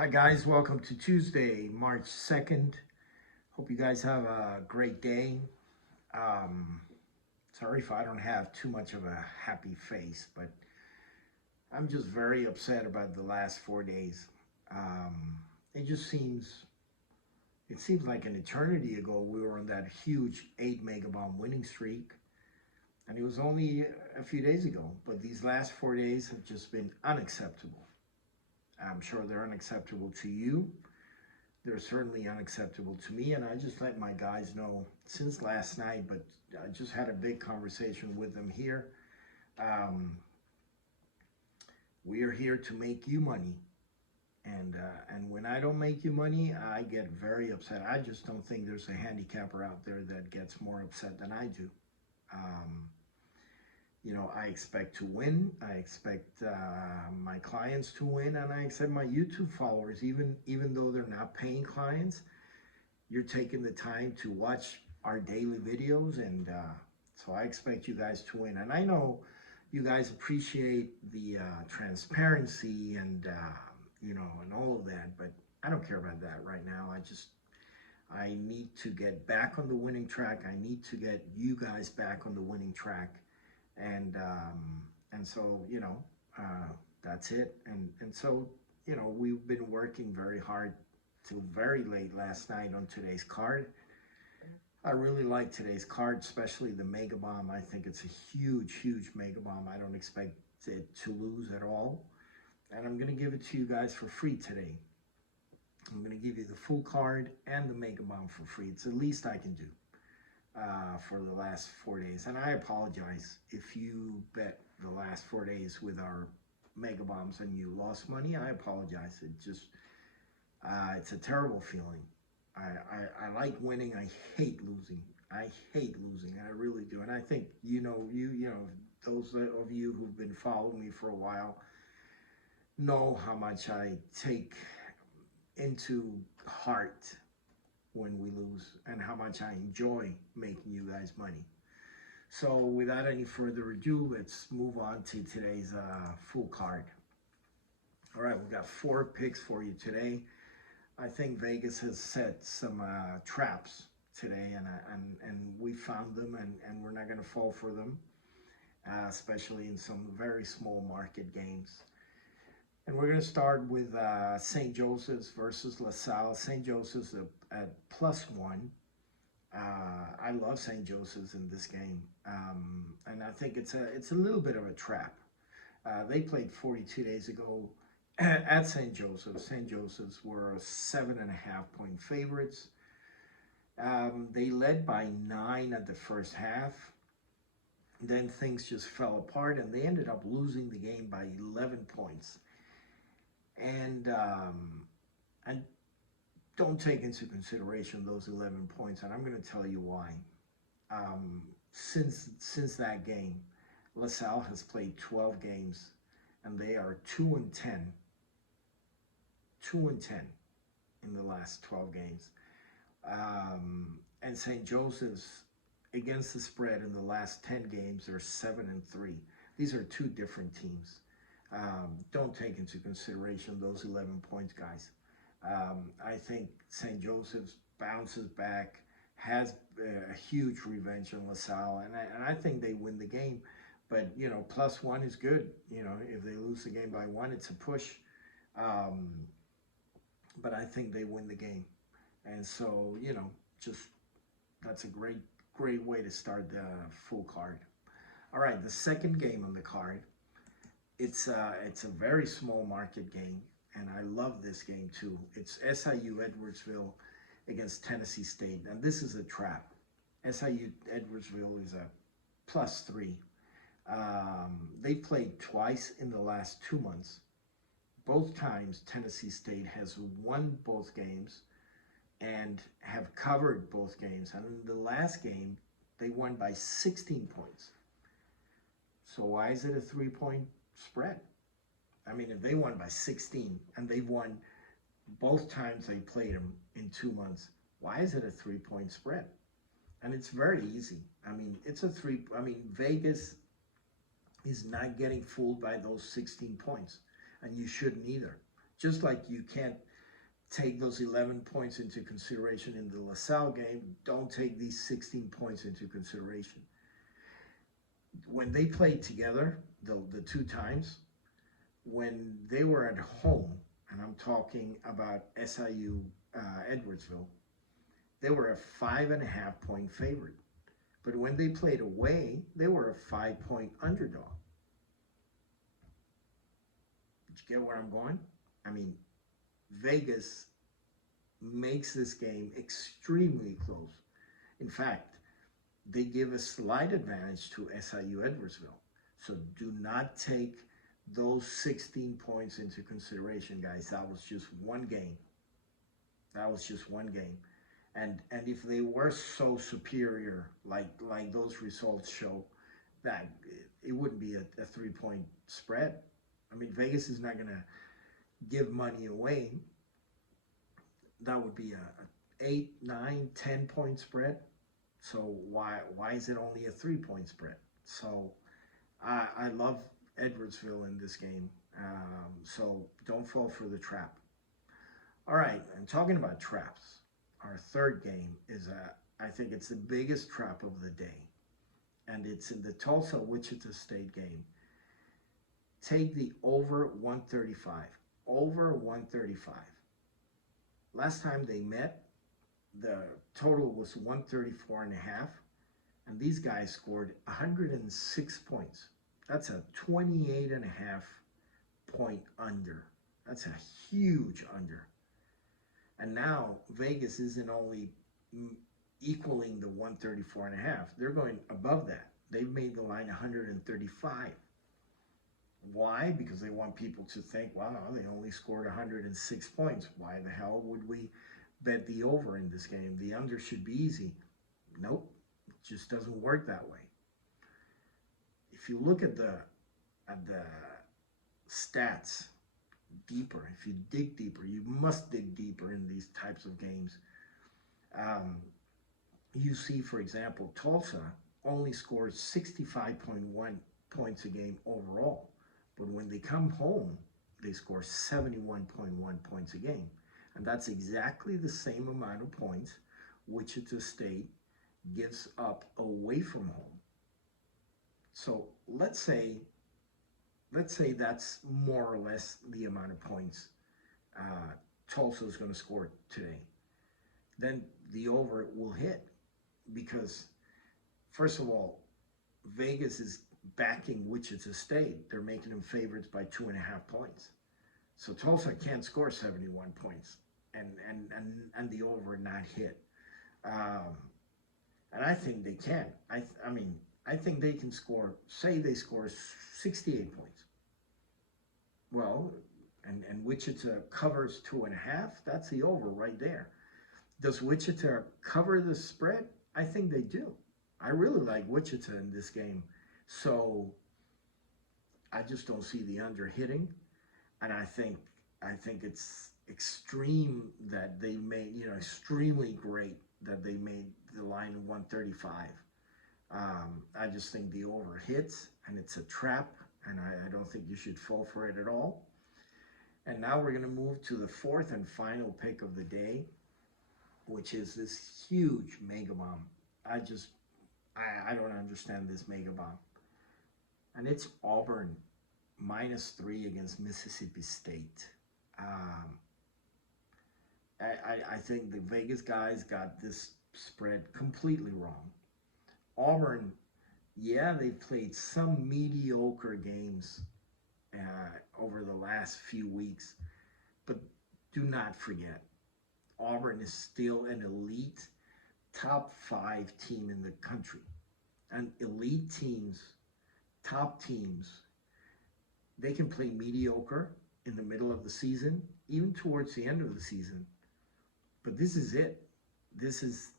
Hi guys, welcome to Tuesday, March 2nd. Hope you guys have a great day. Um, Sorry if I don't have too much of a happy face, but I'm just very upset about the last 4 days. Um, it just seems like an eternity ago we were on that huge 8 megabomb winning streak, and it was only a few days ago, but these last 4 days have just been unacceptable. I'm sure they're unacceptable to you. They're certainly unacceptable to me, and I just let my guys know since last night, but I just had a big conversation with them here. Um, we are here to make you money, and when I don't make you money, I get very upset. I just don't think there's a handicapper out there that gets more upset than I do. Um, I expect to win. I expect my clients to win, and I expect my YouTube followers, even though they're not paying clients, you're taking the time to watch our daily videos, and so I expect you guys to win. And I know you guys appreciate the transparency and and all of that, but I don't care about that right now. I need to get back on the winning track. I need to get you guys back on the winning track, and so that's it. And so we've been working very hard till very late last night on today's card. I really like today's card, especially the Mega Bomb. I think it's a huge Mega Bomb. I don't expect it to lose at all. And I'm going to give it to you guys for free today. I'm going to give you the full card and the Mega Bomb for free. It's the least I can do for the last 4 days. And I apologize if you bet the last 4 days with our Mega Bombs and you lost money. I apologize. It's a terrible feeling. I like winning. I hate losing. I hate losing. I really do. And I think those of you who've been following me for a while know how much I take into heart when we lose and how much I enjoy making you guys money. So without any further ado, let's move on to today's full card. All right, we got 4 picks for you today. I think Vegas has set some traps today, and we found them, and we're not going to fall for them, especially in some very small market games. And we're going to start with St. Joseph's versus LaSalle. St. Joseph's at +1. I love St. Joseph's in this game, and I think it's a little bit of a trap. They played 42 days ago at St. Joseph's. St. Joseph's were 7.5-point favorites. They led by 9 at the first half. Then things just fell apart, and they ended up losing the game by 11 points. And don't take into consideration those 11 points, and I'm going to tell you why. Since that game, LaSalle has played 12 games, and they are 2-10. 2-10 in the last 12 games. And St. Joseph's, against the spread in the last 10 games, they're 7-3. These are 2 different teams. Don't take into consideration those 11 points, guys. I think St. Joseph's bounces back, has a huge revenge on LaSalle, and I think they win the game. But, +1 is good. If they lose the game by 1, it's a push. But I think they win the game. And so, just that's a great way to start the full card. All right, the second game on the card, it's a very small market game, and I love this game too. It's SIU Edwardsville against Tennessee State, and this is a trap. SIU Edwardsville is a +3. They played twice in the last 2 months. Both times Tennessee State has won both games and have covered both games. And in the last game, they won by 16 points. So why is it a 3-point spread? I mean, if they won by 16 and they've won both times they played them in 2 months, why is it a 3-point spread? And it's very easy. I mean, Vegas is not getting fooled by those 16 points, and you shouldn't either. Just like you can't take those 11 points into consideration in the LaSalle game. Don't take these 16 points into consideration. When they played together, the two times, when they were at home, and I'm talking about SIU Edwardsville, they were a 5.5-point favorite. But when they played away, they were a 5-point underdog. Did you get where I'm going? I mean, Vegas makes this game extremely close. In fact, they give a slight advantage to SIU Edwardsville. So do not take those 16 points into consideration, guys. That was just one game. That was just one game. And if they were so superior, like those results show, that it wouldn't be a 3-point spread. I mean, Vegas is not going to give money away. That would be a 8, 9, 10-point spread. So why is it only a 3-point spread? So I love Edwardsville in this game. So don't fall for the trap. All right, and talking about traps, our third game is I think it's the biggest trap of the day, and it's in the Tulsa-Wichita State game. Take the over 135. Over 135. Last time they met, the total was 134.5, and these guys scored 106 points. That's a 28.5-point under. That's a huge under. And now Vegas isn't only equaling the 134.5, they're going above that. They've made the line 135. Why? Because they want people to think, wow, they only scored 106 points. Why the hell would we bet the over in this game? The under should be easy. Nope, it just doesn't work that way. If you look at the stats deeper, if you dig deeper, you must dig deeper in these types of games. You see, for example, Tulsa only scores 65.1 points a game overall. But when they come home, they score 71.1 points a game. And that's exactly the same amount of points Wichita State gives up away from home. So let's say that's more or less the amount of points Tulsa is going to score today. Then the over will hit because, first of all, Vegas is backing Wichita State. They're making them favorites by 2.5 points. So Tulsa can't score 71 points and the over not hit. And I think they can. I think they can score, say they score 68 points. Well, and Wichita covers 2.5, that's the over right there. Does Wichita cover the spread? I think they do. I really like Wichita in this game. So I just don't see the under hitting. And I think it's extreme that they made, extremely great that they made the line 135. I just think the over hits, and it's a trap, and I don't think you should fall for it at all. And now we're going to move to the fourth and final pick of the day, which is this huge mega bomb. I don't understand this mega bomb. And it's Auburn -3 against Mississippi State. I think the Vegas guys got this spread completely wrong. Auburn, yeah, they've played some mediocre games over the last few weeks, but do not forget, Auburn is still an elite top 5 team in the country. And elite teams, top teams, they can play mediocre in the middle of the season, even towards the end of the season. But this is it. This is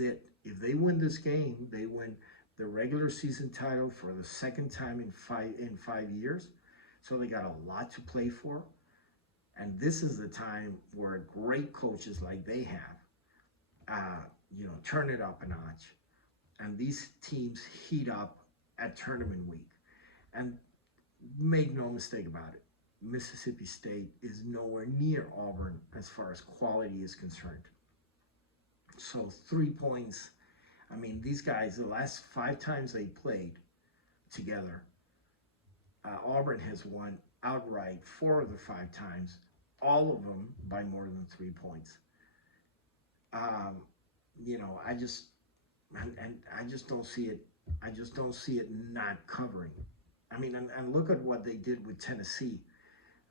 it. If they win this game, they win the regular season title for the second time in five years. So they got a lot to play for. And this is the time where great coaches like they have, turn it up a notch. And these teams heat up at tournament week. And make no mistake about it, Mississippi State is nowhere near Auburn as far as quality is concerned. So 3 points. I mean, these guys, the last 5 times they played together, Auburn has won outright 4 of the 5 times, all of them by more than 3 points. Um, I just and I just don't see it. I just don't see it not covering. I mean, and look at what they did with Tennessee.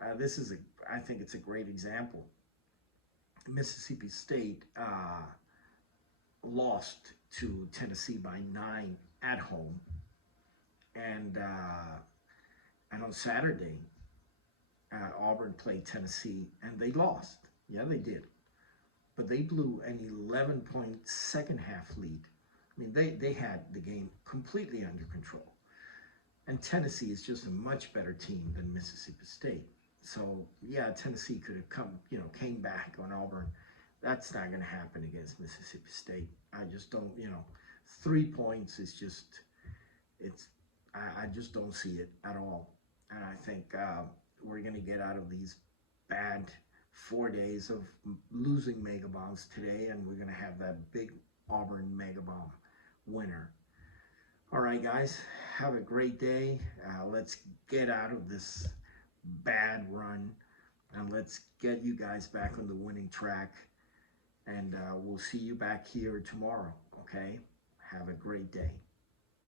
I think it's a great example. Mississippi State lost to Tennessee by 9 at home, and on Saturday, Auburn played Tennessee and they lost. Yeah, they did, but they blew an 11-point second half lead. I mean, they had the game completely under control. And Tennessee is just a much better team than Mississippi State. So yeah, Tennessee could have came back on Auburn. That's not going to happen against Mississippi State. I just don't, 3 points is just, I just don't see it at all. And I think we're going to get out of these bad 4 days of losing megabombs today, and we're going to have that big Auburn megabomb winner. All right, guys, have a great day. Let's get out of this bad run, and let's get you guys back on the winning track. And we'll see you back here tomorrow, okay? Have a great day.